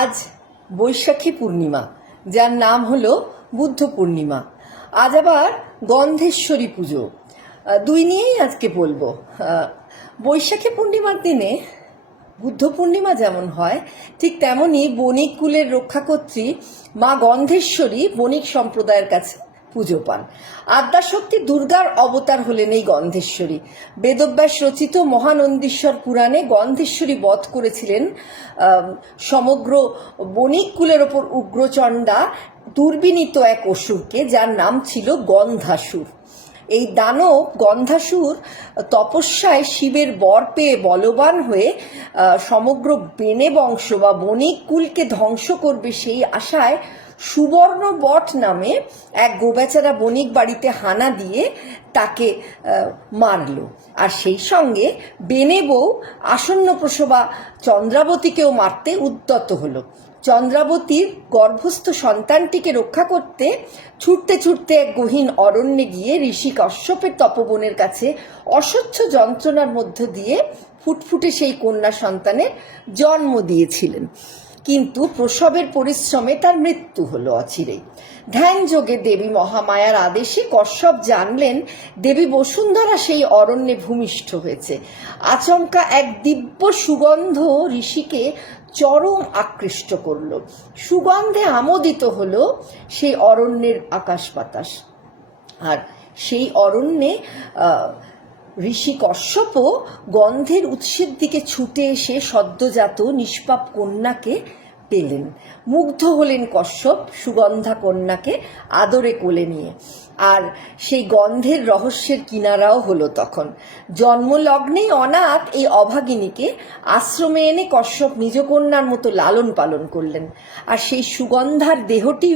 আজ বৈশাখী পূর্ণিমা, যার নাম হলো বুদ্ধ পূর্ণিমা। আজ আবার গন্ধেশ্বরী পুজো, দুই নিয়েই আজকে বলবো। বৈশাখী পূর্ণিমার দিনে বুদ্ধ পূর্ণিমা যেমন হয়, ঠিক তেমনই বণিক কুলের রক্ষাকর্ত্রী মা গন্ধেশ্বরী বণিক সম্প্রদায়ের কাছে পুজো পান। আদ্যাশক্তি দুর্গার অবতার হলেন এই গন্ধেশ্বরী। বেদব্যাস রচিত মহানন্দীশ্বর পুরাণে গন্ধেশ্বরী বধ করেছিলেন সমগ্র বণিক কুলের ওপর উগ্রচণ্ডা দুর্বিনীত এক অসুরকে, যার নাম ছিল গন্ধাসুর। এই দানব গন্ধাসুর তপস্যায় শিবের বর পেয়ে বলবান হয়ে সমগ্র বেনে বংশ বা বণিক কুলকে ধ্বংস করবে সেই আশায় সুবর্ণ বট নামে এক গোবেচারা বণিক বাড়িতে হানা দিয়ে তাকে মারল। আর সেই সঙ্গে বেনে বউ আসন্ন প্রসবা চন্দ্রাবতীকেও মারতে উদ্যত হলো। চন্দ্রাবতীর গর্ভস্থ সন্তানটিকে রক্ষা করতে ছুটতে ছুটতে এক গহীন অরণ্যে গিয়ে ঋষি কশ্যপের তপবনের কাছে অসহ্য যন্ত্রণার মধ্য দিয়ে ফুটফুটে সেই কন্যা সন্তানের জন্ম দিয়েছিলেন। কিন্তু প্রসবের পরিশ্রমে তার মৃত্যু হলো অচিরেই। ধ্যানযোগে দেবী মহামায়ার আদেশে কশ্যপ জানলেন দেবী বসুন্ধরা সেই অরণ্যে ভূমিষ্ঠ হয়েছে। আচমকা এক দিব্য সুগন্ধ ঋষিকে চরম আকৃষ্ট করল। সুগন্ধে আমোদিত হলো সেই অরণ্যের আকাশ বাতাস। আর সেই অরণ্যে ঋষি কশ্যপও গন্ধের উৎসের দিকে ছুটে এসে সদ্যজাত নিষ্পাপ কন্যাকে পেলেন। মুগ্ধ হলেন কশ্যপ সুগন্ধা কন্যাকে আদরে কোলে নিয়ে। আর সেই গন্ধের রহস্যের কিনারাও হলো তখন। জন্মলগ্নেই অনাথ এই অভাগিনীকে আশ্রমে এনে কশ্যপ নিজ কন্যার মতো লালন পালন করলেন। আর সেই সুগন্ধার দেহটি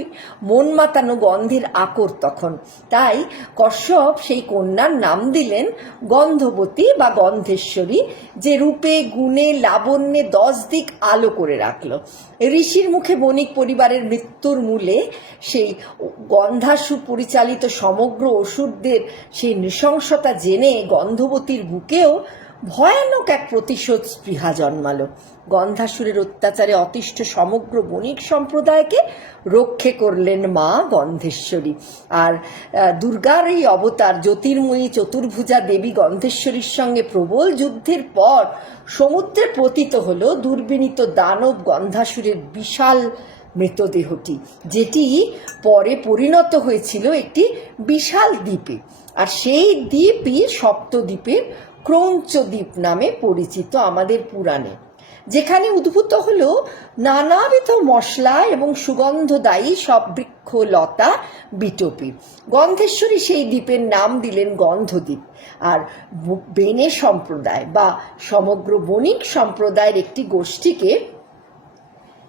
মন মাতানো গন্ধের আকর তখন। তাই কশ্যপ সেই কন্যার নাম দিলেন গন্ধবতী বা গন্ধেশ্বরী, যে রূপে গুণে লাবণ্যে 10 দিক আলো করে রাখল। ঋষির মুখে বণিক পরিবারের মৃত্যুর মূলে সেই গন্ধাসুর পরিচালিত সমগ্র অসুরদের সেই নৃশংসতা জেনে গন্ধবতীর বুকেও ভয়ানক এক প্রতিশোধ স্পৃহা জন্মালো। গন্ধাসুরের অত্যাচারে অতিষ্ঠ সমগ্র বণিক সম্প্রদায়কে রক্ষে করলেন মা গন্ধেশ্বরী। আর দুর্গার এই অবতার জ্যোতির্ময়ী চতুর্ভুজা দেবী গন্ধেশ্বরীর সঙ্গে প্রবল যুদ্ধের পর সমুদ্রে পতিত হল দুর্বিনীত দানব গন্ধাসুরের বিশাল মৃতদেহটি, যেটি পরে পরিণত হয়েছিল একটি বিশাল দ্বীপে। আর সেই দ্বীপই সপ্তদ্বীপের ক্রৌঞ্চ দ্বীপ নামে পরিচিত আমাদের পুরাণে, যেখানে উদ্ভূত হল নানাবিধ মশলা এবং সুগন্ধদায়ী সব বৃক্ষ লতা বিটপি। গন্ধেশ্বরী সেই দ্বীপের নাম দিলেন গন্ধদ্বীপ। আর বেনে সম্প্রদায় বা সমগ্র বণিক সম্প্রদায়ের একটি গোষ্ঠীকে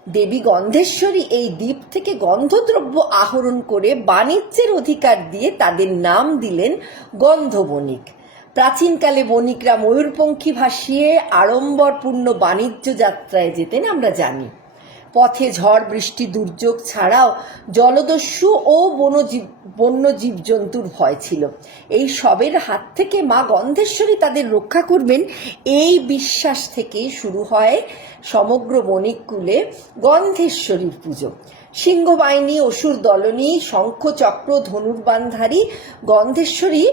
দেবী গন্ধেশ্বরী এই দ্বীপ থেকে গন্ধদ্রব্য আহরণ করে বাণিজ্যের অধিকার দিয়ে তাদের নাম দিলেন গন্ধবণিক। প্রাচীনকালে বণিকরা ময়ূরপঙ্খী ভাসিয়ে আড়ম্বরপূর্ণ বাণিজ্য যাত্রায় যেতেন আমরা জানি। পথে ঝড় বৃষ্টি দুর্যোগ ছাড়াও জলদস্যু ও বন্য জীবজন্তুর ভয় ছিল। এই সবের হাত থেকে মা গন্ধেশ্বরী তাদের রক্ষা করবেন, এই বিশ্বাস থেকে শুরু হয় সমগ্র বণিক কুলে গন্ধেশ্বরীর পুজো। সিংহবাহিনী অসুর দলনী শঙ্খ চক্র ধনুর্বাণধারী গন্ধেশ্বরী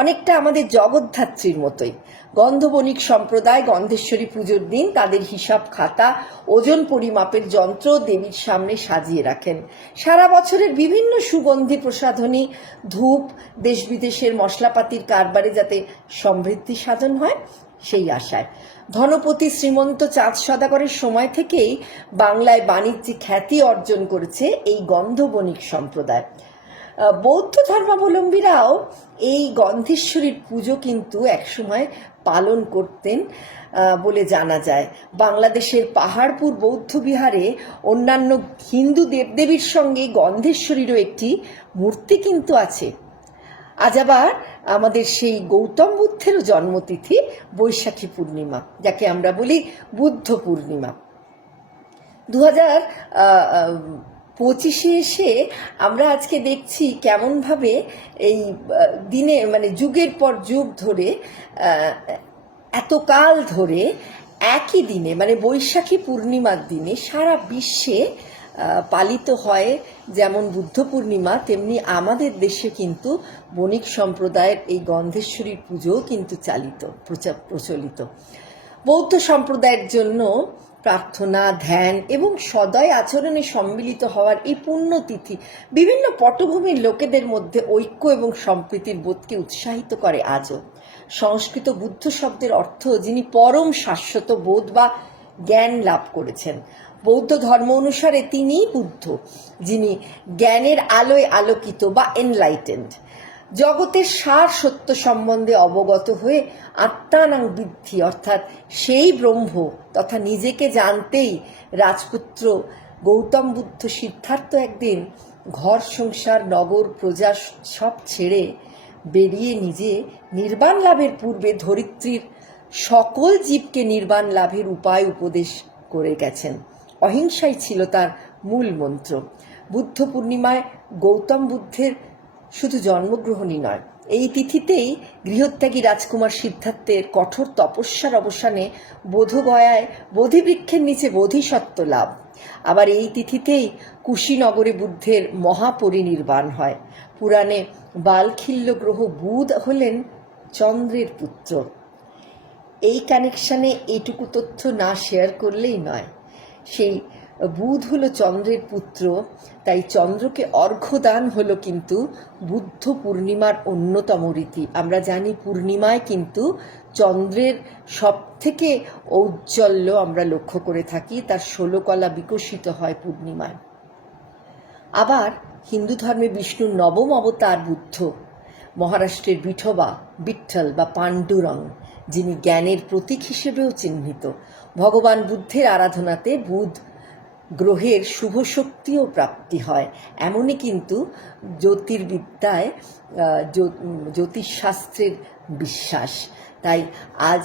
অনেকটা আমাদের জগদ্ধাত্রীর মতোই। গন্ধবণিক সম্প্রদায় গন্ধেশ্বরী পুজোর দিন তাদের হিসাব খাতা, ওজন পরিমাপের যন্ত্র দেবীর সামনে সাজিয়ে রাখেন। সারা বছরের বিভিন্ন সুগন্ধি প্রসাধনী, ধূপ, দেশ বিদেশের মশলাপাতির কারবারে যাতে সমৃদ্ধি সাধন হয় সেই আশায়। ধনপতি শ্রীমন্ত চাঁদ সদাগরের সময় থেকেই বাংলায় বাণিজ্যে খ্যাতি অর্জন করেছে এই গন্ধবণিক সম্প্রদায়। বৌদ্ধ ধর্মাবলম্বীরাও এই গন্ধেশ্বরীর পুজো কিন্তু একসময় পালন করতেন বলে জানা যায়। বাংলাদেশের পাহাড়পুর বৌদ্ধ বিহারে অন্যান্য হিন্দু দেবদেবীর সঙ্গে গন্ধেশ্বরীরও একটি মূর্তি কিন্তু আছে। আজ আবার আমাদের সেই গৌতম বুদ্ধেরও জন্মতিথি বৈশাখী পূর্ণিমা, যাকে আমরা বলি বুদ্ধ পূর্ণিমা। 2025 এসে আমরা আজকে দেখছি কেমনভাবে এই দিনে যুগের পর যুগ ধরে এতকাল ধরে একই দিনে মানে বৈশাখী পূর্ণিমার দিনে সারা বিশ্বে পালিত হয় যেমন বুদ্ধ পূর্ণিমা, তেমনি আমাদের দেশে কিন্তু বণিক সম্প্রদায়ের এই গন্ধেশ্বরীর পুজোও কিন্তু প্রচলিত। বৌদ্ধ সম্প্রদায়ের জন্য প্রার্থনা, ধ্যান এবং সদয় আচরণে সম্মিলিত হওয়ার এই পুণ্যতিথি বিভিন্ন পটভূমির লোকেদের মধ্যে ঐক্য এবং সম্প্রীতির বোধকে উৎসাহিত করে আজও। সংস্কৃত বুদ্ধ শব্দের অর্থ যিনি পরম শাশ্বত বোধ বা জ্ঞান লাভ করেছেন। বৌদ্ধ ধর্ম অনুসারে তিনিই বুদ্ধ, যিনি জ্ঞানের আলোয় আলোকিত বা এনলাইটেন্ড। জগতের সার সত্য সম্বন্ধে অবগত হয়ে আত্মানাং বৃদ্ধি অর্থাৎ সেই ব্রহ্ম তথা নিজেকে জানতেই রাজপুত্র গৌতম বুদ্ধ সিদ্ধার্থ একদিন ঘর সংসার নগর প্রজা সব ছেড়ে বেরিয়ে নিজে নির্বাণ লাভের পূর্বে ধরিত্রীর সকল জীবকে নির্বাণ লাভের উপায় উপদেশ করে গেছেন। অহিংসাই ছিল তার মূল মন্ত্র। বুদ্ধ পূর্ণিমায় গৌতম বুদ্ধের শুধু জন্মগ্রহণই নয়, এই তিথিতেই গৃহত্যাগী রাজকুমার সিদ্ধার্থের কঠোর তপস্যার অবসানে বোধগয়ায় বোধিবৃক্ষের নিচে বোধিসত্ত্ব লাভ। আবার এই তিথিতেই কুশীনগরে বুদ্ধের মহাপরিনির্বাণ হয়। পুরাণে বালখিল্য গ্রহ বুধ হলেন চন্দ্রের পুত্র। এই কানেকশানে এইটুকু তথ্য না শেয়ার করলেই নয়। সেই বুধ হলো চন্দ্রের পুত্র, তাই চন্দ্রকে অর্ঘ্যদান হলো কিন্তু বুদ্ধ পূর্ণিমার অন্যতম রীতি। আমরা জানি পূর্ণিমায় কিন্তু চন্দ্রের সব থেকে ঔজ্জ্বল্য আমরা লক্ষ্য করে থাকি, তার 16 কলা বিকশিত হয় পূর্ণিমায়। আবার হিন্দু ধর্মে বিষ্ণুর নবম অবতার বুদ্ধ, মহারাষ্ট্রের বিঠোবা বিঠ্ঠল বা পাণ্ডুরং, যিনি জ্ঞানের প্রতীক হিসেবেও চিহ্নিত। ভগবান বুদ্ধের আরাধনাতে বুধ গ্রহের শুভ শক্তিও প্রাপ্তি হয়, এমনই কিন্তু জ্যোতির্বিদ্যায় জ্যোতিষশাস্ত্রের বিশ্বাস। তাই আজ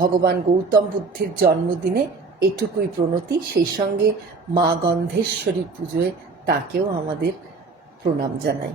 ভগবান গৌতম বুদ্ধের জন্মদিনে এটুকুই প্রণতি, সেই সঙ্গে মা গন্ধেশ্বরী পুজোয় তাকেও আমাদের প্রণাম জানাই।